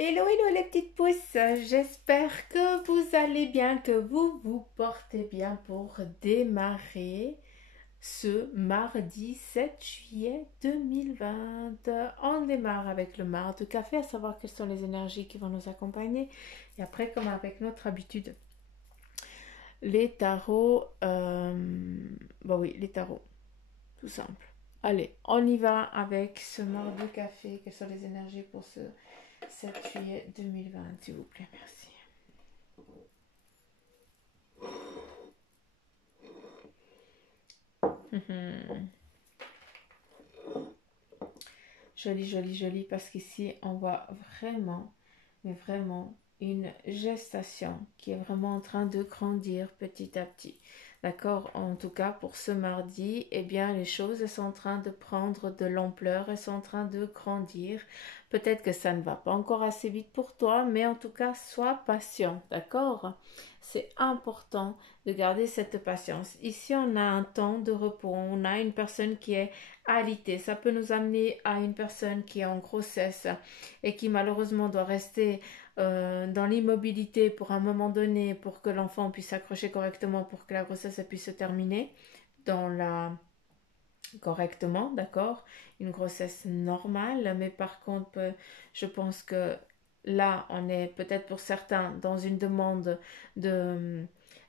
Hello, hello les petites pousses, j'espère que vous allez bien, que vous vous portez bien pour démarrer ce mardi 7 juillet 2020. On démarre avec le mar de café, à savoir quelles sont les énergies qui vont nous accompagner. Et après, comme avec notre habitude, les tarots, bah oui, les tarots, tout simple. Allez, on y va avec ce mar de café. Quelles sont les énergies pour ce 7 juillet 2020, s'il vous plaît, merci. Joli, joli, joli, parce qu'ici, on voit vraiment, mais vraiment, une gestation qui est vraiment en train de grandir petit à petit. D'accord? En tout cas, pour ce mardi, eh bien, les choses elles sont en train de prendre de l'ampleur, elles sont en train de grandir. Peut-être que ça ne va pas encore assez vite pour toi, mais en tout cas, sois patient. D'accord? C'est important de garder cette patience. Ici, on a un temps de repos, on a une personne qui est alité. Ça peut nous amener à une personne qui est en grossesse et qui malheureusement doit rester dans l'immobilité pour un moment donné pour que l'enfant puisse s'accrocher correctement pour que la grossesse puisse se terminer dans la correctement, d'accord, une grossesse normale, mais par contre je pense que là on est peut-être pour certains dans une demande de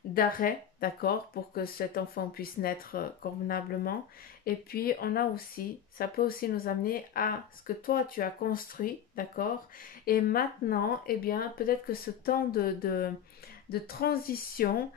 d'arrêt, d'accord, pour que cet enfant puisse naître convenablement. Et puis on a aussi, ça peut aussi nous amener à ce que toi tu as construit, d'accord, et maintenant, eh bien, peut-être que ce temps de transition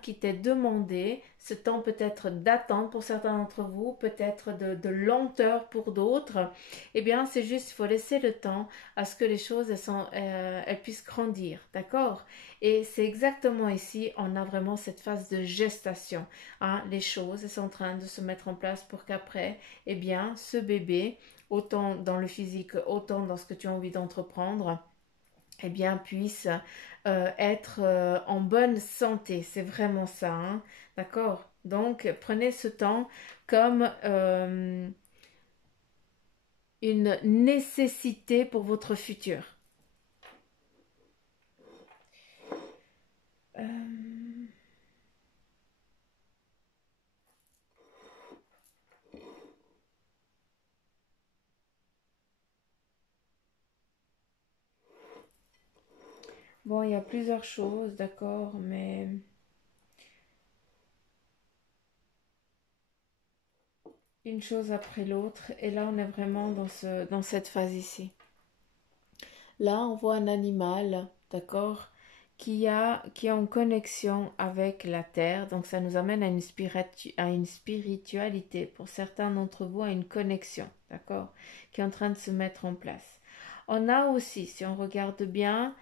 qui t'est demandé, ce temps peut-être d'attente pour certains d'entre vous, peut-être de lenteur pour d'autres, eh bien c'est juste, il faut laisser le temps à ce que les choses elles puissent grandir, d'accord? Et c'est exactement ici, on a vraiment cette phase de gestation. Les choses elles sont en train de se mettre en place pour qu'après, eh bien, ce bébé, autant dans le physique, autant dans ce que tu as envie d'entreprendre, eh bien, puisse être en bonne santé. C'est vraiment ça, hein. D'accord? Donc, prenez ce temps comme une nécessité pour votre futur. Euh, Bon, il y a plusieurs choses, d'accord, mais une chose après l'autre. Et là, on est vraiment dans cette phase ici. Là, on voit un animal, d'accord, qui est en connexion avec la terre. Donc, ça nous amène à une spiritualité. Pour certains d'entre vous, à une connexion, d'accord, qui est en train de se mettre en place. On a aussi, si on regarde bien,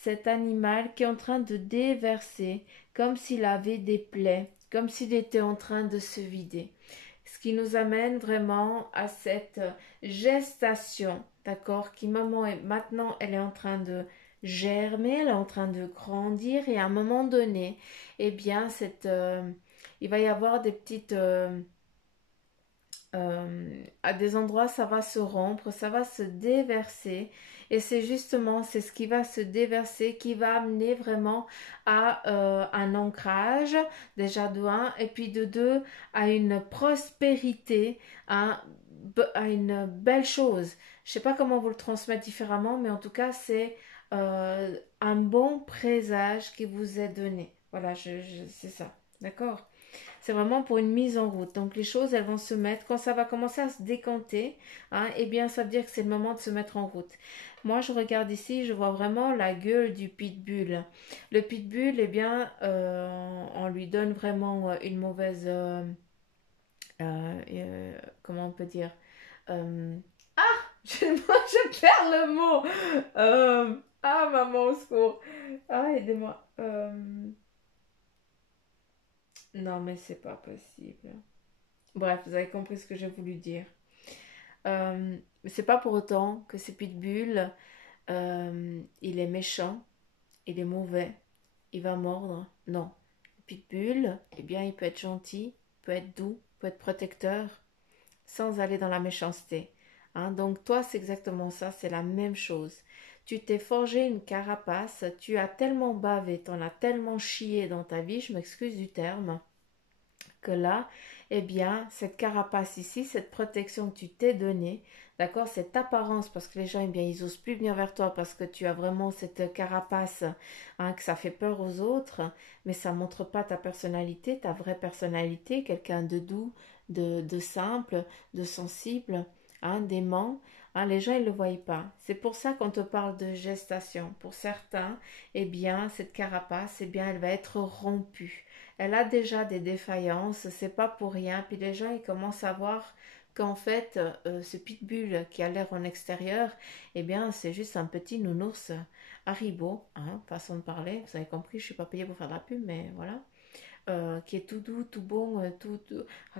cet animal qui est en train de déverser, comme s'il avait des plaies, comme s'il était en train de se vider. Ce qui nous amène vraiment à cette gestation, d'accord, qui maintenant elle est en train de germer, elle est en train de grandir et à un moment donné, eh bien, il va y avoir des petites à des endroits ça va se rompre, ça va se déverser et c'est ce qui va se déverser qui va amener vraiment à un ancrage déjà de un et puis de deux à une prospérité, à une belle chose. Je sais pas comment vous le transmettre différemment, mais en tout cas c'est un bon présage qui vous est donné. Voilà, c'est ça, d'accord? C'est vraiment pour une mise en route. Donc les choses, elles vont se mettre, quand ça va commencer à se décanter, eh bien ça veut dire que c'est le moment de se mettre en route. Moi, je regarde ici, je vois vraiment la gueule du pitbull. Le pitbull, eh bien, on lui donne vraiment une mauvaise... comment on peut dire euh, Ah je perds le mot. Maman, au secours. Aidez-moi. Non, mais c'est pas possible. Bref, vous avez compris ce que j'ai voulu dire. Mais c'est pas pour autant que ce pitbull, il est méchant, il est mauvais, il va mordre. Non. Le pitbull, eh bien, il peut être gentil, peut être doux, peut être protecteur, sans aller dans la méchanceté. Donc toi, c'est exactement ça, c'est la même chose. tu t'es forgé une carapace, tu as tellement bavé, t'en as tellement chié dans ta vie, je m'excuse du terme, que là, eh bien, cette carapace ici, cette protection que tu t'es donnée, d'accord, cette apparence, parce que les gens, eh bien, ils osent plus venir vers toi parce que tu as vraiment cette carapace, hein, que ça fait peur aux autres, mais ça montre pas ta personnalité, ta vraie personnalité, quelqu'un de doux, de simple, de sensible, hein, d'aimant. Hein, les gens, ils ne le voient pas. C'est pour ça qu'on te parle de gestation. Pour certains, eh bien, cette carapace, eh bien, elle va être rompue. Elle a déjà des défaillances, c'est pas pour rien. Puis les gens, ils commencent à voir qu'en fait, ce pitbull qui a l'air en extérieur, eh bien, c'est juste un petit nounours Haribo, hein, façon de parler. Vous avez compris, je suis pas payée pour faire de la pub, mais voilà. Qui est tout doux, tout bon,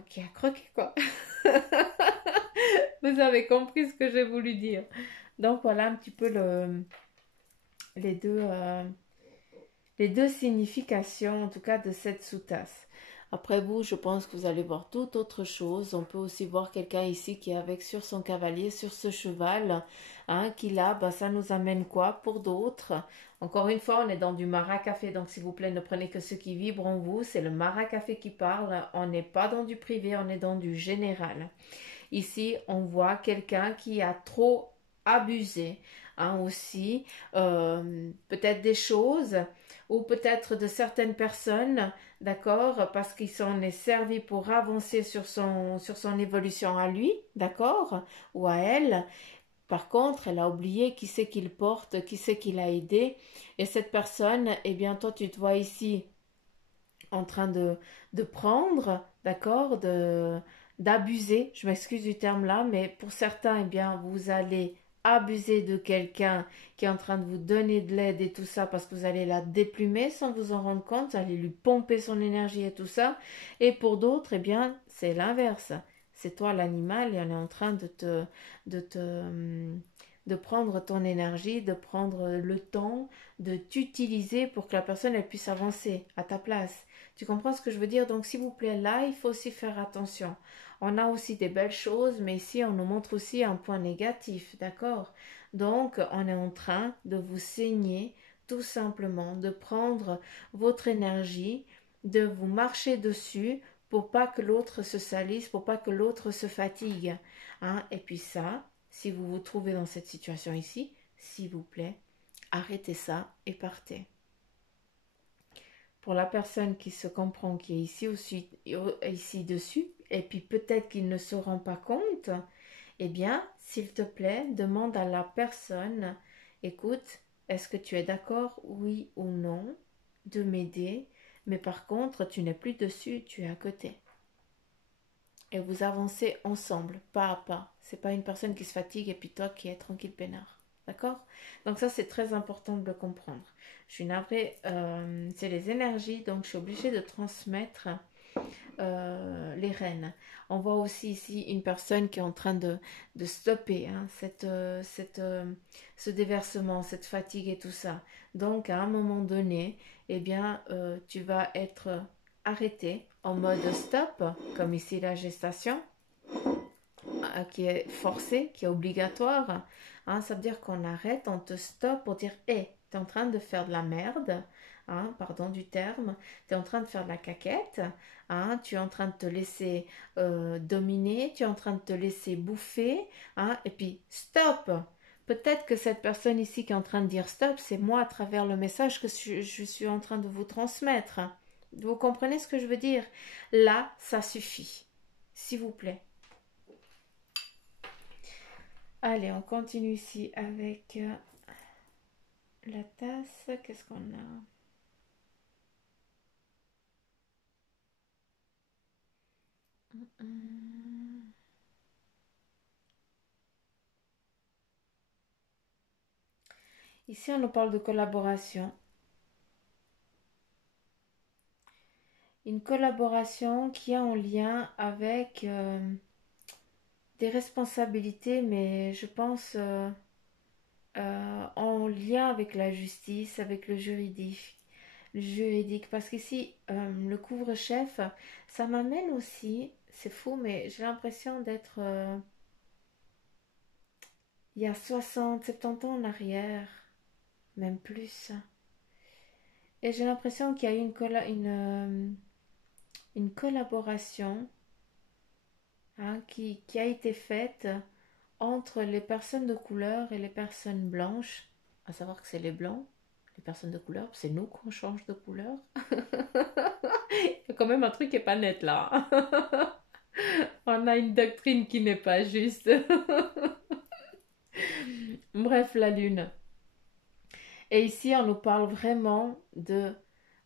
qui a croqué, quoi. Vous avez compris ce que j'ai voulu dire. Donc voilà un petit peu les deux, les deux significations, en tout cas, de cette sous-tasse. Après vous, je pense que vous allez voir toute autre chose. On peut aussi voir quelqu'un ici qui est avec sur son cavalier, sur ce cheval, hein, qui là, bah, ça nous amène quoi pour d'autres? Encore une fois, on est dans du maracafé, donc s'il vous plaît, ne prenez que ce qui vibre en vous. C'est le maracafé qui parle. On n'est pas dans du privé, on est dans du général. Ici, on voit quelqu'un qui a trop abusé, hein, aussi, peut-être des choses ou peut-être de certaines personnes, d'accord, parce qu'il s'en est servi pour avancer sur son évolution à lui, d'accord, ou à elle. Par contre, elle a oublié qui c'est qu'il porte, qui c'est qu'il a aidé. Et cette personne, eh bien, toi, tu te vois ici en train de prendre, d'accord, d'abuser, je m'excuse du terme là, mais pour certains, eh bien, vous allez abuser de quelqu'un qui est en train de vous donner de l'aide et tout ça parce que vous allez la déplumer sans vous en rendre compte, vous allez lui pomper son énergie et tout ça. Et pour d'autres, eh bien, c'est l'inverse. C'est toi l'animal et on est en train de te, de prendre ton énergie, de prendre le temps, de t'utiliser pour que la personne elle puisse avancer à ta place. Tu comprends ce que je veux dire? Donc, s'il vous plaît, là, il faut aussi faire attention. On a aussi des belles choses, mais ici, on nous montre aussi un point négatif, d'accord? Donc, on est en train de vous saigner, tout simplement, de prendre votre énergie, de vous marcher dessus pour pas que l'autre se salisse, pour pas que l'autre se fatigue. Hein? Et puis ça, si vous vous trouvez dans cette situation ici, s'il vous plaît, arrêtez ça et partez. Pour la personne qui se comprend, qui est ici aussi, ici dessus, et puis peut-être qu'il ne se rend pas compte, eh bien, s'il te plaît, demande à la personne, écoute, est-ce que tu es d'accord, oui ou non, de m'aider, mais par contre, tu n'es plus dessus, tu es à côté. Et vous avancez ensemble, pas à pas. C'est pas une personne qui se fatigue et puis toi qui es tranquille peinard. D'accord? Donc ça, c'est très important de le comprendre. Je suis navrée, c'est les énergies, donc je suis obligée de transmettre les rênes. On voit aussi ici une personne qui est en train de stopper, hein, ce déversement, cette fatigue et tout ça. Donc à un moment donné, eh bien, tu vas être arrêté en mode stop, comme ici la gestation, qui est forcée, qui est obligatoire. Hein, ça veut dire qu'on arrête, on te stoppe pour dire, hé, t'es en train de faire de la merde, hein, pardon du terme, tu es en train de faire de la caquette, hein, tu es en train de te laisser dominer, tu es en train de te laisser bouffer, hein, et puis stop. Peut-être que cette personne ici qui est en train de dire stop, c'est moi à travers le message que je suis en train de vous transmettre. Vous comprenez ce que je veux dire? Là, ça suffit. S'il vous plaît. Allez, on continue ici avec la tasse. Qu'est-ce qu'on a? Ici, on nous parle de collaboration. Une collaboration qui est en lien avec des responsabilités, mais je pense en lien avec la justice, avec le juridique. Le juridique, parce qu'ici, le couvre-chef, ça m'amène aussi, c'est fou, mais j'ai l'impression d'être il y a 60, 70 ans en arrière. même plus. Et j'ai l'impression qu'il y a eu une collaboration, hein, qui a été faite entre les personnes de couleur et les personnes blanches, à savoir que c'est les blancs, les personnes de couleur, c'est nous qu'on change de couleur. Il y a quand même un truc qui est pas net là. On a une doctrine qui n'est pas juste. Bref, la lune. Et ici, on nous parle vraiment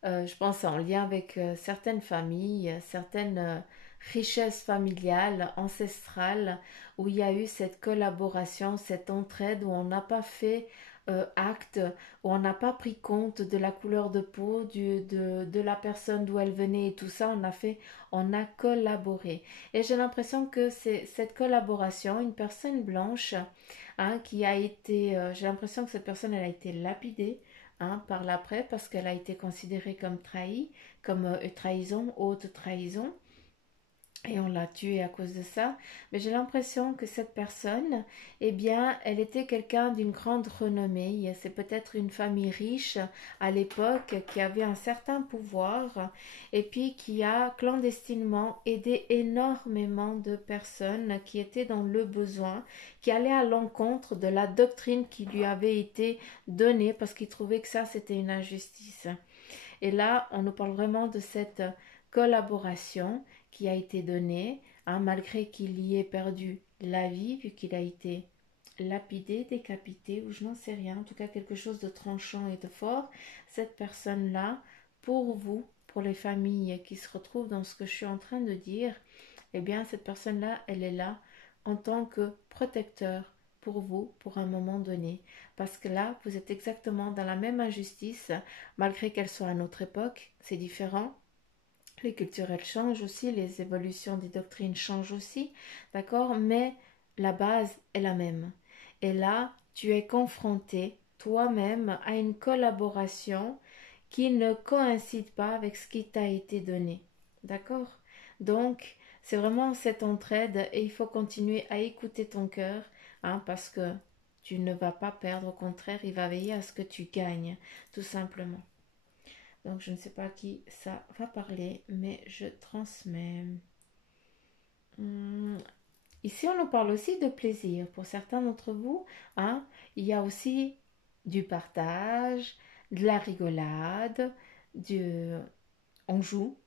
je pense en lien avec certaines familles, certaines richesses familiales, ancestrales, où il y a eu cette collaboration, cette entraide, où on n'a pas fait acte, où on n'a pas pris compte de la couleur de peau, de la personne d'où elle venait et tout ça, on a collaboré. Et j'ai l'impression que c'est cette collaboration, une personne blanche, hein, qui a été, j'ai l'impression que cette personne, elle a été lapidée, hein, par l'après parce qu'elle a été considérée comme trahie, comme trahison, haute trahison. Et on l'a tuée à cause de ça. Mais j'ai l'impression que cette personne, eh bien, elle était quelqu'un d'une grande renommée. C'est peut-être une famille riche à l'époque qui avait un certain pouvoir et puis qui a clandestinement aidé énormément de personnes qui étaient dans le besoin, qui allaient à l'encontre de la doctrine qui lui avait été donnée parce qu'il trouvait que ça, c'était une injustice. Et là, on nous parle vraiment de cette collaboration qui a été donnée, hein, malgré qu'il y ait perdu la vie, vu qu'il a été lapidé, décapité, ou je n'en sais rien, en tout cas quelque chose de tranchant et de fort. Cette personne-là, pour vous, pour les familles qui se retrouvent dans ce que je suis en train de dire, eh bien, cette personne-là, elle est là en tant que protecteur pour vous, pour un moment donné. Parce que là, vous êtes exactement dans la même injustice, malgré qu'elle soit à notre époque, c'est différent. Les cultures, elles changent aussi, les évolutions des doctrines changent aussi, d'accord? Mais la base est la même. Et là, tu es confronté toi-même à une collaboration qui ne coïncide pas avec ce qui t'a été donné, d'accord? Donc, c'est vraiment cette entraide et il faut continuer à écouter ton cœur, hein, parce que tu ne vas pas perdre, au contraire, il va veiller à ce que tu gagnes, tout simplement. Donc, je ne sais pas à qui ça va parler, mais je transmets. Hum, Ici, on nous parle aussi de plaisir. Pour certains d'entre vous, hein, il y a aussi du partage, de la rigolade, du... on joue,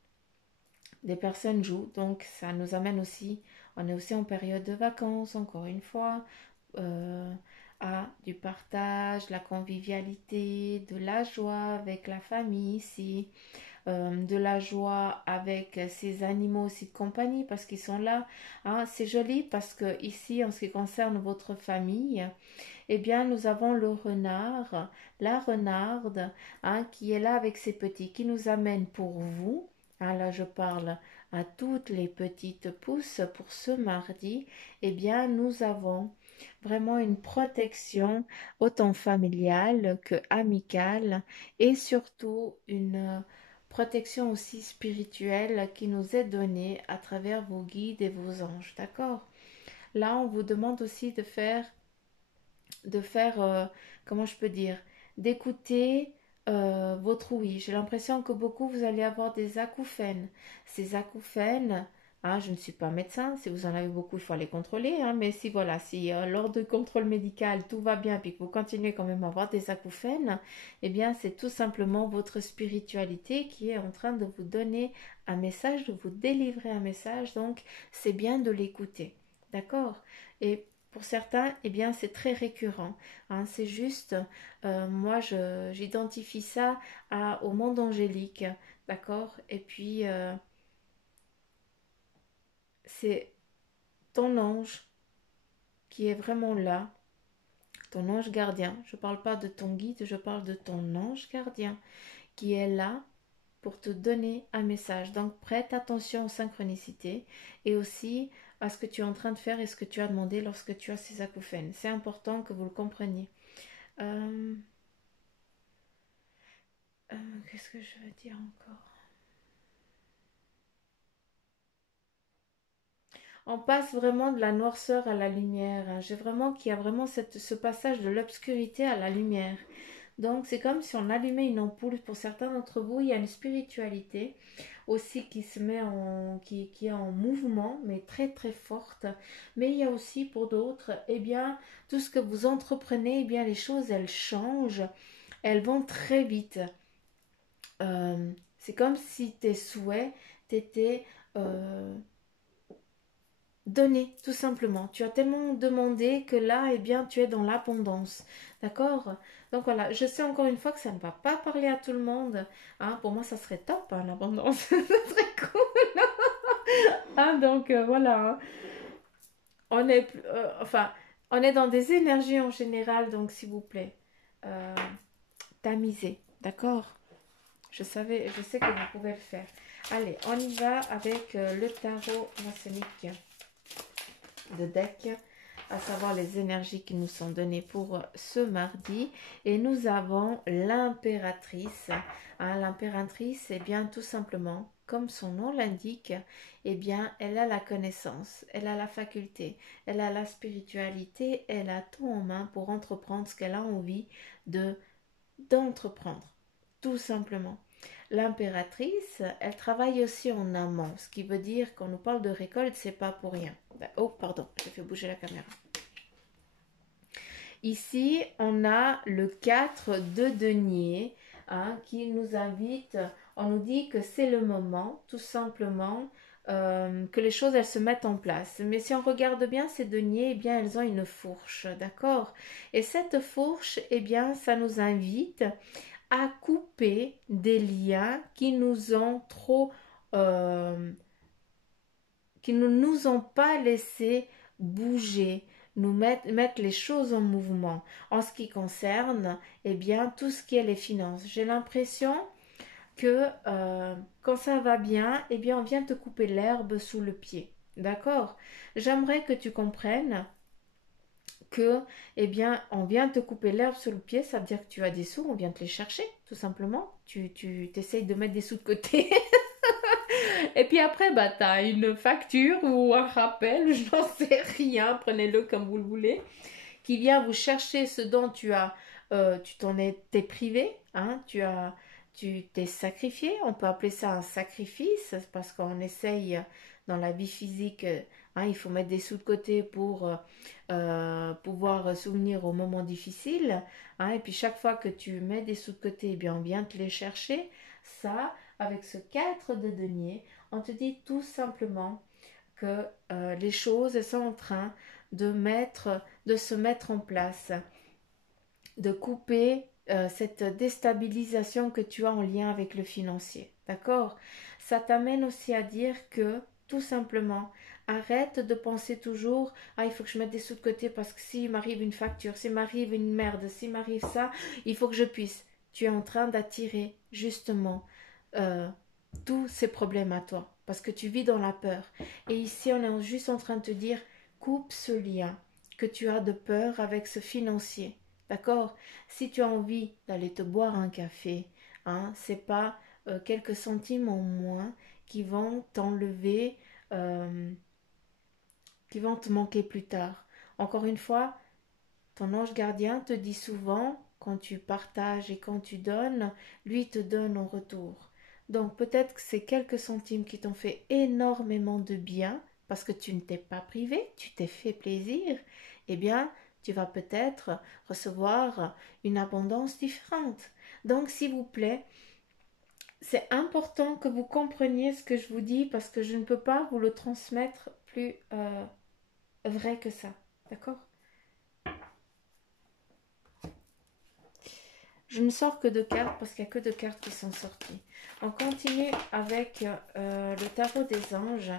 des personnes jouent. Donc, ça nous amène aussi, on est aussi en période de vacances, encore une fois, euh, à du partage, la convivialité, de la joie avec la famille ici, de la joie avec ces animaux aussi de compagnie parce qu'ils sont là. Hein. C'est joli parce que ici, en ce qui concerne votre famille, eh bien, nous avons le renard, la renarde, hein, qui est là avec ses petits, qui nous amène pour vous. Hein, là, je parle à toutes les petites pousses pour ce mardi. Eh bien, nous avons vraiment une protection autant familiale que amicale et surtout une protection aussi spirituelle qui nous est donnée à travers vos guides et vos anges. D'accord? Là, on vous demande aussi de faire, comment je peux dire, d'écouter votre ouïe. J'ai l'impression que beaucoup, vous allez avoir des acouphènes. Ces acouphènes, hein, je ne suis pas médecin, si vous en avez beaucoup, il faut les contrôler, hein, mais si voilà, si lors de contrôle médical, tout va bien, puis que vous continuez quand même à avoir des acouphènes, eh bien, c'est tout simplement votre spiritualité qui est en train de vous donner un message, de vous délivrer un message, donc c'est bien de l'écouter. D'accord? Et pour certains, eh bien, c'est très récurrent. Hein, c'est juste, moi, j'identifie ça au monde angélique, d'accord? Et puis, c'est ton ange qui est vraiment là, ton ange gardien. Je ne parle pas de ton guide, je parle de ton ange gardien qui est là pour te donner un message. Donc, prête attention aux synchronicités et aussi à ce que tu es en train de faire et ce que tu as demandé lorsque tu as ces acouphènes. C'est important que vous le compreniez. Euh, Qu'est-ce que je veux dire encore? On passe vraiment de la noirceur à la lumière. Hein. J'ai vraiment qu'il y a vraiment ce passage de l'obscurité à la lumière. Donc, c'est comme si on allumait une ampoule. Pour certains d'entre vous, il y a une spiritualité aussi qui se met qui est en mouvement, mais très très forte. Mais il y a aussi pour d'autres, eh bien, tout ce que vous entreprenez, eh bien, les choses, elles changent. Elles vont très vite. C'est comme si tes souhaits t'étaient donnés, tout simplement. Tu as tellement demandé que là, eh bien, tu es dans l'abondance. D'accord? Donc voilà, je sais encore une fois que ça ne va pas parler à tout le monde. Hein, pour moi, ça serait top, hein, l'abondance. Ça serait cool. Hein, donc voilà. Hein. On est, enfin, on est dans des énergies en général, donc s'il vous plaît, tamisez. D'accord? Je sais que vous pouvez le faire. Allez, on y va avec le tarot maçonnique de deck, à savoir les énergies qui nous sont données pour ce mardi. Et nous avons l'impératrice. Hein, l'impératrice, eh bien, tout simplement, comme son nom l'indique, eh bien, elle a la connaissance, elle a la faculté, elle a la spiritualité, elle a tout en main pour entreprendre ce qu'elle a envie d'entreprendre, tout simplement. L'impératrice, elle travaille aussi en amont, ce qui veut dire qu'on nous parle de récolte, c'est pas pour rien. Oh, pardon, j'ai fait bouger la caméra. Ici, on a le 4 de denier hein, qui nous invite, on nous dit que c'est le moment, tout simplement, que les choses elles se mettent en place. Mais si on regarde bien ces deniers, eh bien elles ont une fourche, d'accord? Et cette fourche, eh bien ça nous invite à couper des liens qui nous ont qui ne nous ont pas laissé bouger, nous mettre les choses en mouvement. En ce qui concerne, eh bien, tout ce qui est les finances. J'ai l'impression que quand ça va bien, eh bien, on vient te couper l'herbe sous le pied. D'accord? J'aimerais que tu comprennes que, eh bien, on vient te couper l'herbe sous le pied, ça veut dire que tu as des sous, on vient te les chercher, tout simplement. Tu t'essayes de mettre des sous de côté. Et puis après, bah, tu as une facture ou un rappel, je n'en sais rien, prenez-le comme vous le voulez, qui vient vous chercher ce dont tu t'es privé, hein, tu t'es sacrifié, on peut appeler ça un sacrifice, parce qu'on essaye dans la vie physique, hein, il faut mettre des sous de côté pour pouvoir souvenir aux moments difficiles, hein, et puis chaque fois que tu mets des sous de côté, eh bien, on vient te les chercher, ça, avec ce 4 de denier, on te dit tout simplement que les choses sont en train de se mettre en place, de couper cette déstabilisation que tu as en lien avec le financier. D'accord? Ça t'amène aussi à dire que tout simplement, arrête de penser toujours ah il faut que je mette des sous de côté parce que s'il m'arrive une facture, s'il m'arrive une merde, s'il m'arrive ça, il faut que je puisse. Tu es en train d'attirer justement tous ces problèmes à toi parce que tu vis dans la peur. Et ici, on est juste en train de te dire coupe ce lien que tu as de peur avec ce financier. D'accord? Si tu as envie d'aller te boire un café, hein, c'est pas quelques centimes en moins qui vont t'enlever, euh, qui vont te manquer plus tard. Encore une fois, ton ange gardien te dit souvent, quand tu partages et quand tu donnes, lui te donne en retour. Donc peut-être que c'est quelques centimes qui t'ont fait énormément de bien parce que tu ne t'es pas privé, tu t'es fait plaisir. Eh bien, tu vas peut-être recevoir une abondance différente. Donc s'il vous plaît, c'est important que vous compreniez ce que je vous dis parce que je ne peux pas vous le transmettre plus vrai que ça. D'accord? Je ne sors que de cartes parce qu'il n'y a que deux cartes qui sont sorties. On continue avec le tarot des anges.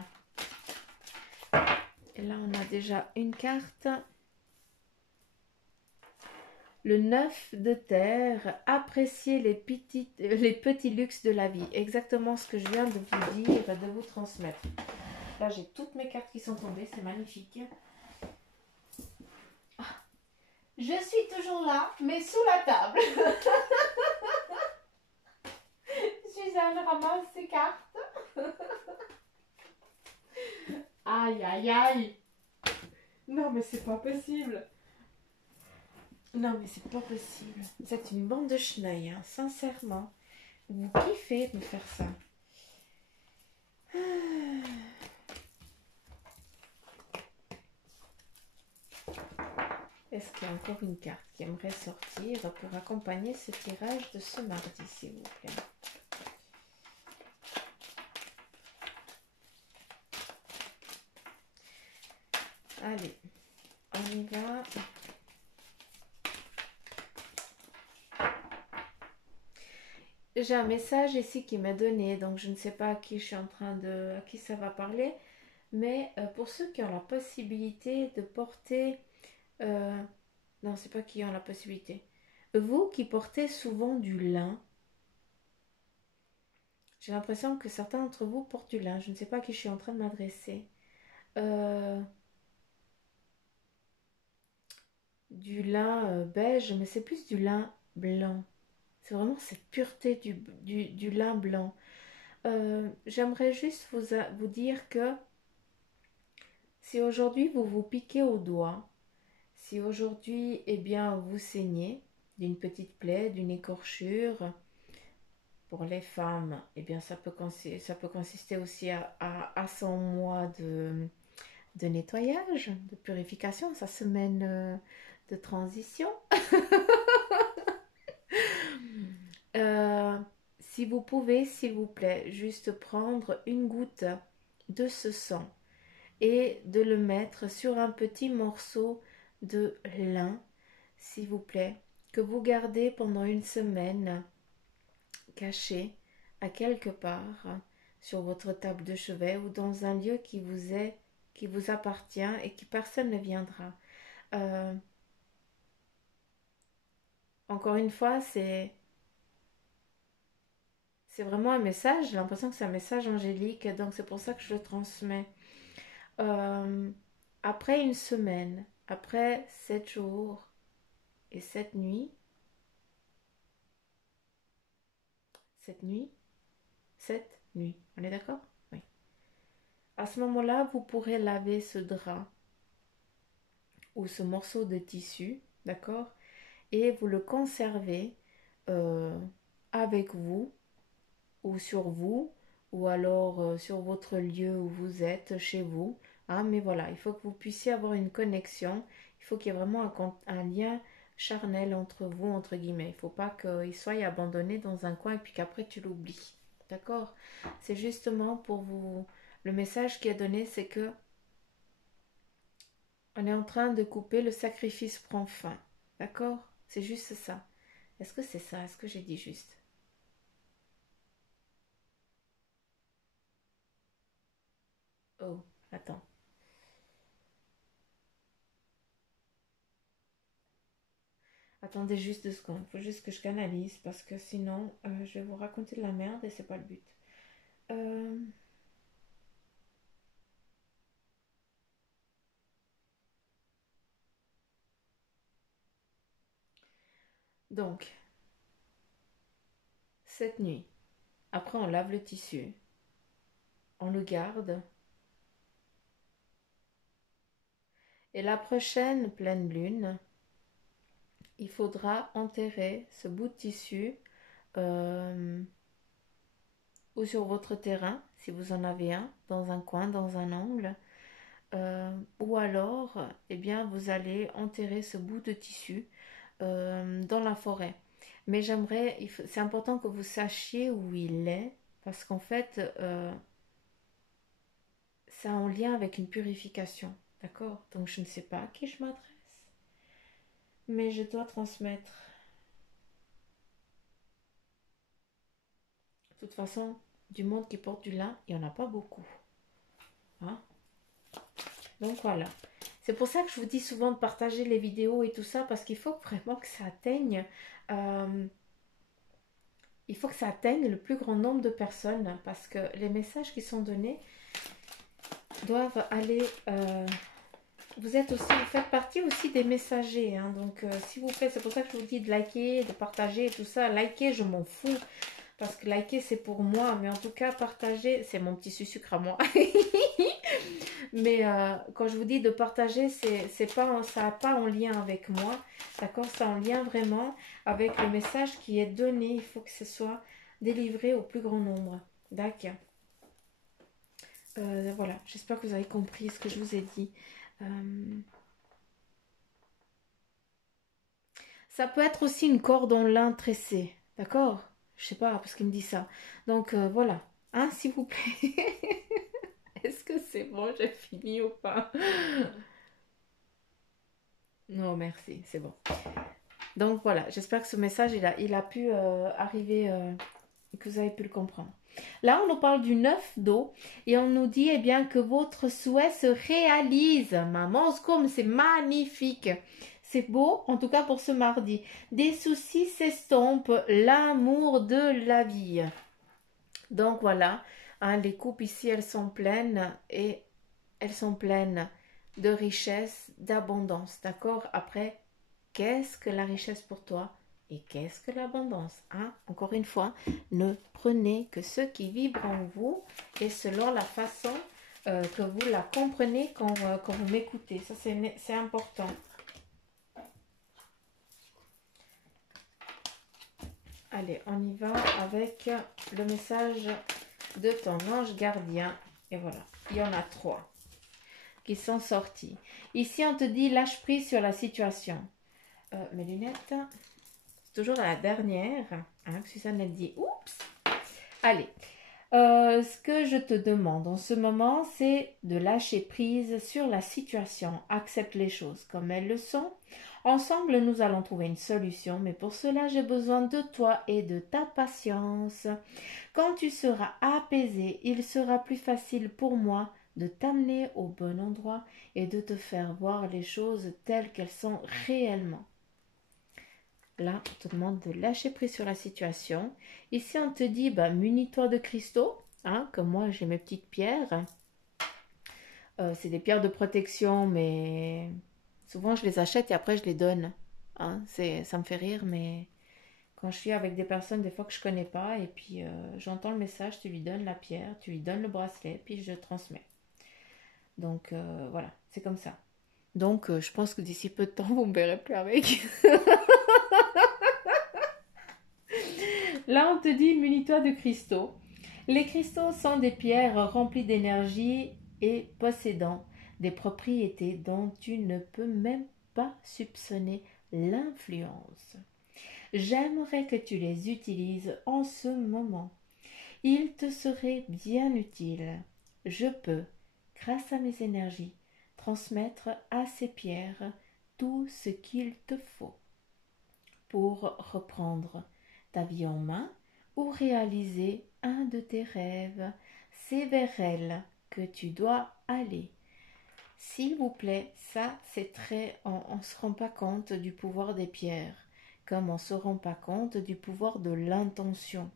Et là, on a déjà une carte. Le 9 de terre. Appréciez les petits luxes de la vie. Exactement ce que je viens de vous dire et de vous transmettre. Là, j'ai toutes mes cartes qui sont tombées. C'est magnifique. Je suis toujours là, mais sous la table. Suzanne ramasse ses cartes. Aïe, aïe, aïe. Non, mais c'est pas possible. Non, mais c'est pas possible. Vous êtes une bande de chenilles, hein, sincèrement. Vous kiffez de me faire ça. Est-ce qu'il y a encore une carte qui aimerait sortir pour accompagner ce tirage de ce mardi, s'il vous plaît? Allez, on y va. J'ai un message ici qui m'a donné, donc je ne sais pas à qui je suis en train de, à qui ça va parler, mais pour ceux qui ont la possibilité de porter, non, c'est pas qui ont la possibilité. Vous qui portez souvent du lin, j'ai l'impression que certains d'entre vous portent du lin. Je ne sais pas à qui je suis en train de m'adresser. Euh, du lin beige, mais c'est plus du lin blanc. C'est vraiment cette pureté du lin blanc. J'aimerais juste vous dire que si aujourd'hui vous vous piquez au doigt, si aujourd'hui eh bien vous saignez d'une petite plaie, d'une écorchure, pour les femmes, eh bien ça peut consister aussi à 100 mois de nettoyage, de purification, sa semaine de transition. Si vous pouvez, s'il vous plaît, juste prendre une goutte de ce sang et de le mettre sur un petit morceau de lin, s'il vous plaît, que vous gardez pendant une semaine caché à quelque part sur votre table de chevet ou dans un lieu qui vous appartient et qui personne ne viendra. Euh, Encore une fois, c'est vraiment un message. J'ai l'impression que c'est un message angélique, donc c'est pour ça que je le transmets. Euh, Après une semaine, après 7 jours et 7 nuits, 7 nuits, 7 nuits, on est d'accord? Oui. À ce moment-là, vous pourrez laver ce drap ou ce morceau de tissu, d'accord? Et vous le conservez euh, avec vous ou sur vous ou alors sur votre lieu où vous êtes, chez vous. Hein, mais voilà, il faut que vous puissiez avoir une connexion. Il faut qu'il y ait vraiment un lien charnel entre vous, entre guillemets. Il ne faut pas qu'il soit abandonné dans un coin et puis qu'après tu l'oublies. D'accord? C'est justement pour vous. Le message qui est donné, c'est que on est en train de couper, le sacrifice prend fin. D'accord? C'est juste ça. Est-ce que c'est ça? Est-ce que j'ai dit juste? Oh, attends. Attendez juste 2 secondes. Il faut juste que je canalise parce que sinon, je vais vous raconter de la merde et c'est pas le but. Euh, donc, cette nuit, après on lave le tissu, on le garde. Et la prochaine pleine lune, il faudra enterrer ce bout de tissu euh, ou sur votre terrain, si vous en avez un, dans un coin, dans un angle. Ou alors, eh bien, vous allez enterrer ce bout de tissu dans la forêt. Mais c'est important que vous sachiez où il est, parce qu'en fait, c'est en lien avec une purification, d'accord? Donc je ne sais pas à qui je m'adresse, mais je dois transmettre. De toute façon, du monde qui porte du lin, il n'y en a pas beaucoup. Hein? Donc voilà. C'est pour ça que je vous dis souvent de partager les vidéos et tout ça, parce qu'il faut vraiment que ça atteigne... il faut que ça atteigne le plus grand nombre de personnes, parce que les messages qui sont donnés doivent aller... vous faites partie aussi des messagers, hein, donc s'il vous plaît, c'est pour ça que je vous dis de liker, de partager et tout ça. Liker, je m'en fous, parce que liker c'est pour moi, mais en tout cas partager, c'est mon petit sucre à moi. Mais quand je vous dis de partager, c'est pas, ça n'a pas en lien avec moi. D'accord? C'est en lien vraiment avec le message qui est donné. Il faut que ce soit délivré au plus grand nombre. D'accord? Voilà, j'espère que vous avez compris ce que je vous ai dit. Ça peut être aussi une corde en lin tressée. D'accord? Je sais pas, parce qu'il me dit ça. Donc voilà. Hein, s'il vous plaît. Est-ce que c'est bon, j'ai fini ou pas? Non, merci, c'est bon. Donc voilà, j'espère que ce message, il a pu arriver et que vous avez pu le comprendre. Là, on nous parle du 9 d'eau et on nous dit eh bien, que votre souhait se réalise. Maman, comme c'est magnifique. C'est beau, en tout cas pour ce mardi. Des soucis s'estompent, l'amour de la vie. Donc voilà, hein, les coupes ici, elles sont pleines et elles sont pleines de richesse, d'abondance. D'accord? Après, qu'est-ce que la richesse pour toi et qu'est-ce que l'abondance, hein? Encore une fois, ne prenez que ce qui vibre en vous et selon la façon que vous la comprenez quand vous m'écoutez. Ça, c'est important. Allez, on y va avec le message de ton ange gardien. Et voilà, il y en a 3 qui sont sortis. Ici, on te dit lâche prise sur la situation. Mes lunettes, c'est toujours la dernière. Hein, Suzanne, elle dit oups. Allez, ce que je te demande en ce moment, c'est de lâcher prise sur la situation. Accepte les choses comme elles le sont. Ensemble, nous allons trouver une solution, mais pour cela, j'ai besoin de toi et de ta patience. Quand tu seras apaisé, il sera plus facile pour moi de t'amener au bon endroit et de te faire voir les choses telles qu'elles sont réellement. Là, on te demande de lâcher prise sur la situation. Ici, on te dit, bah, munis-toi de cristaux. Hein, comme moi, j'ai mes petites pierres. C'est des pierres de protection, mais souvent, je les achète et après, je les donne. Hein, ça me fait rire, mais quand je suis avec des personnes, des fois que je connais pas, et puis j'entends le message, tu lui donnes la pierre, tu lui donnes le bracelet, puis je transmets. Donc, voilà, c'est comme ça. Donc, je pense que d'ici peu de temps, vous me verrez plus avec. Là, on te dit, munis-toi de cristaux. Les cristaux sont des pierres remplies d'énergie et possédant des propriétés dont tu ne peux même pas soupçonner l'influence. J'aimerais que tu les utilises en ce moment. Il te serait bien utile. Je peux, grâce à mes énergies, transmettre à ces pierres tout ce qu'il te faut pour reprendre ta vie en main ou réaliser un de tes rêves. C'est vers elle que tu dois aller. S'il vous plaît, ça c'est très... On ne se rend pas compte du pouvoir des pierres, comme on ne se rend pas compte du pouvoir de l'intention.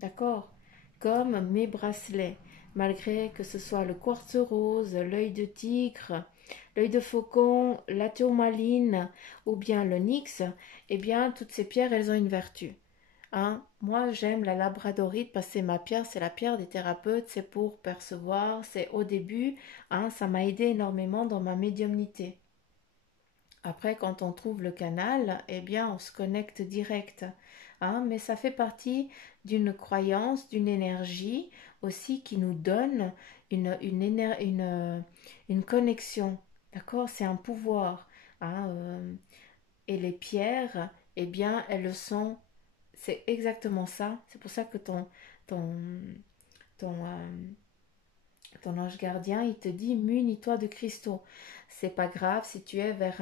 D'accord? Comme mes bracelets, malgré que ce soit le quartz rose, l'œil de tigre, l'œil de faucon, la tourmaline ou bien l'onyx, eh bien toutes ces pierres elles ont une vertu. Hein? Moi, j'aime la labradorite parce que c'est ma pierre, c'est la pierre des thérapeutes, c'est pour percevoir, c'est au début, hein, ça m'a aidé énormément dans ma médiumnité. Après, quand on trouve le canal, eh bien, on se connecte direct. Hein, mais ça fait partie d'une croyance, d'une énergie aussi qui nous donne une connexion. D'accord? C'est un pouvoir. Hein, et les pierres, eh bien, elles le sont. C'est exactement ça. C'est pour ça que ton, ton, ton ange gardien, il te dit munis-toi de cristaux. C'est pas grave si tu es vers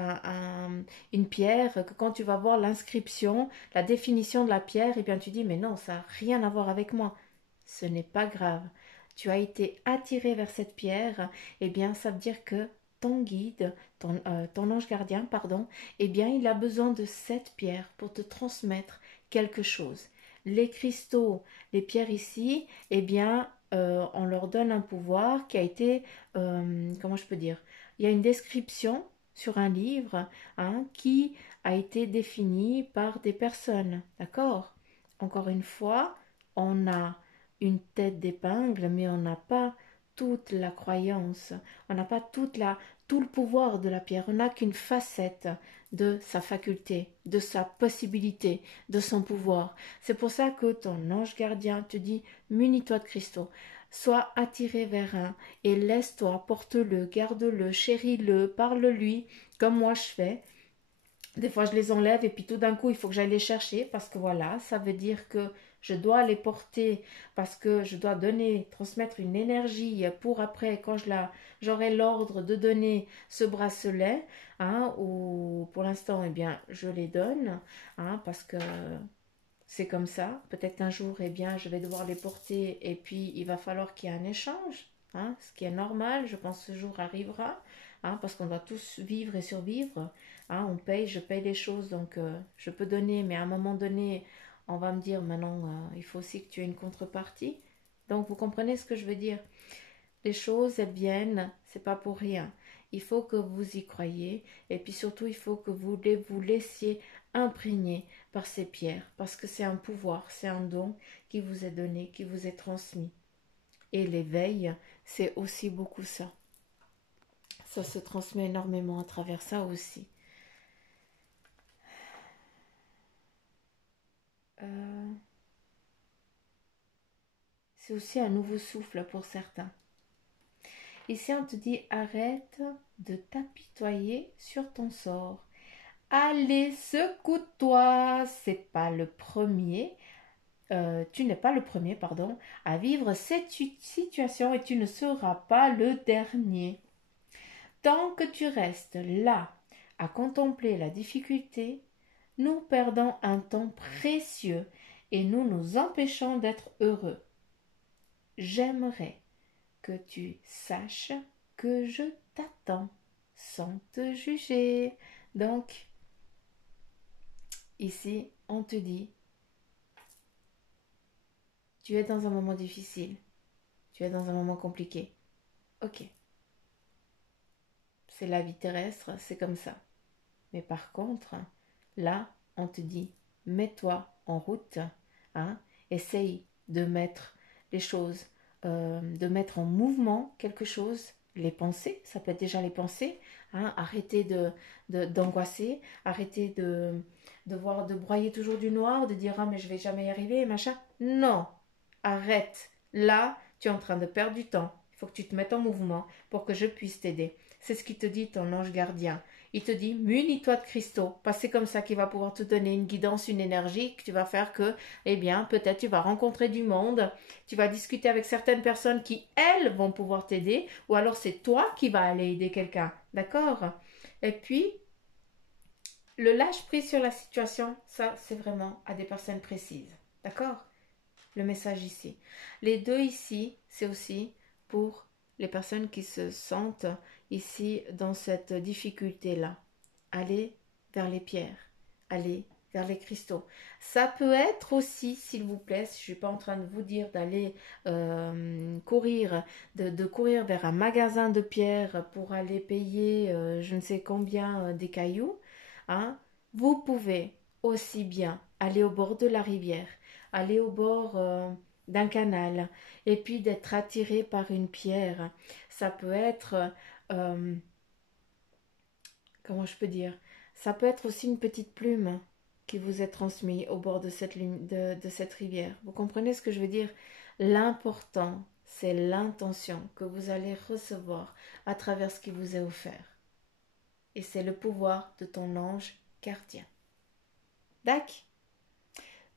une pierre, que quand tu vas voir l'inscription, la définition de la pierre, eh bien tu dis mais non, ça n'a rien à voir avec moi. Ce n'est pas grave. Tu as été attiré vers cette pierre, eh bien ça veut dire que ton guide, ton ange gardien, pardon, eh bien il a besoin de cette pierre pour te transmettre quelque chose. Les cristaux, les pierres ici, eh bien on leur donne un pouvoir qui a été, comment je peux dire, il y a une description sur un livre hein, qui a été défini par des personnes, d'accord? Encore une fois, on a une tête d'épingle, mais on n'a pas toute la croyance, on n'a pas tout le pouvoir de la pierre, on n'a qu'une facette de sa faculté, de sa possibilité, de son pouvoir. C'est pour ça que ton ange gardien te dit, munis-toi de Christo, sois attiré vers un et laisse-toi, porte-le, garde-le, chéris-le, parle-lui, comme moi je fais. Des fois, je les enlève et puis tout d'un coup, il faut que j'aille les chercher parce que voilà, ça veut dire que je dois les porter parce que je dois donner, transmettre une énergie pour après, quand j'aurai l'ordre de donner ce bracelet, hein, ou pour l'instant, eh bien, je les donne, hein, parce que c'est comme ça. Peut-être qu'un jour, eh bien, je vais devoir les porter et puis il va falloir qu'il y ait un échange, hein, ce qui est normal. Je pense que ce jour arrivera, hein, parce qu'on doit tous vivre et survivre. Hein, on paye, je paye les choses, donc je peux donner, mais à un moment donné, on va me dire maintenant, il faut aussi que tu aies une contrepartie. Donc, vous comprenez ce que je veux dire? Les choses, elles viennent, c'est pas pour rien. Il faut que vous y croyiez et puis surtout, il faut que vous laissiez imprégner par ces pierres parce que c'est un pouvoir, c'est un don qui vous est donné, qui vous est transmis. Et l'éveil, c'est aussi beaucoup ça. Ça se transmet énormément à travers ça aussi. C'est aussi un nouveau souffle pour certains. Ici, on te dit arrête de t'apitoyer sur ton sort. Allez, secoue-toi. C'est pas le premier. Tu n'es pas le premier, pardon, à vivre cette situation et tu ne seras pas le dernier. Tant que tu restes là à contempler la difficulté, nous perdons un temps précieux et nous nous empêchons d'être heureux. J'aimerais que tu saches que je t'attends sans te juger. Donc, ici, on te dit, tu es dans un moment difficile, tu es dans un moment compliqué. Ok, c'est la vie terrestre, c'est comme ça. Mais par contre, là, on te dit, mets-toi en route, hein, essaye de mettre les choses, de mettre en mouvement quelque chose, les pensées, ça peut être déjà les pensées, hein, arrêtez d'angoisser, arrêtez de broyer toujours du noir, de dire ah mais je vais jamais y arriver, machin. Non, arrête. Là, tu es en train de perdre du temps. Il faut que tu te mettes en mouvement pour que je puisse t'aider. C'est ce qui te dit ton ange gardien. Il te dit, munis-toi de cristaux, parce que c'est comme ça qu'il va pouvoir te donner une guidance, une énergie, que tu vas faire que, eh bien, peut-être tu vas rencontrer du monde, tu vas discuter avec certaines personnes qui, elles, vont pouvoir t'aider, ou alors c'est toi qui vas aller aider quelqu'un, d'accord? Et puis, le lâche-prise sur la situation, ça, c'est vraiment à des personnes précises, d'accord? Le message ici. Les deux ici, c'est aussi pour les personnes qui se sentent ici dans cette difficulté-là. Allez vers les pierres, allez vers les cristaux. Ça peut être aussi, s'il vous plaît, je ne suis pas en train de vous dire d'aller courir, de courir vers un magasin de pierres pour aller payer je ne sais combien des cailloux. Hein. Vous pouvez aussi bien aller au bord de la rivière, aller au bord d'un canal et puis d'être attiré par une pierre. Ça peut être, comment je peux dire, ça peut être aussi une petite plume qui vous est transmise au bord de cette rivière. Vous comprenez ce que je veux dire? L'important, c'est l'intention que vous allez recevoir à travers ce qui vous est offert. Et c'est le pouvoir de ton ange gardien. D'accord?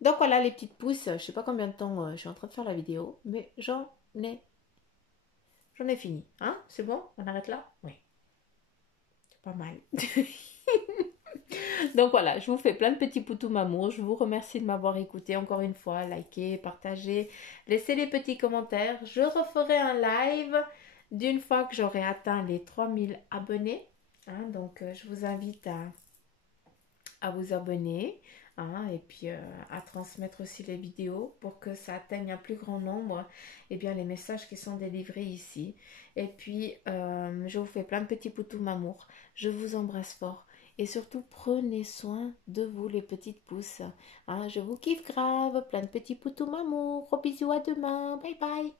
Donc voilà les petites pousses, je ne sais pas combien de temps je suis en train de faire la vidéo, mais j'en ai fini. Hein? C'est bon? On arrête là? Oui. C'est pas mal. Donc voilà, je vous fais plein de petits poutous amour. Je vous remercie de m'avoir écouté encore une fois. Likez, partagez, laissez les petits commentaires. Je referai un live d'une fois que j'aurai atteint les 3000 abonnés. Hein, donc je vous invite à vous abonner. Hein, et puis à transmettre aussi les vidéos pour que ça atteigne un plus grand nombre et bien les messages qui sont délivrés ici. Et puis je vous fais plein de petits poutous m'amour. Je vous embrasse fort et surtout prenez soin de vous les petites pousses. Hein, je vous kiffe grave, plein de petits poutous m'amour. Gros bisous, à demain, bye bye.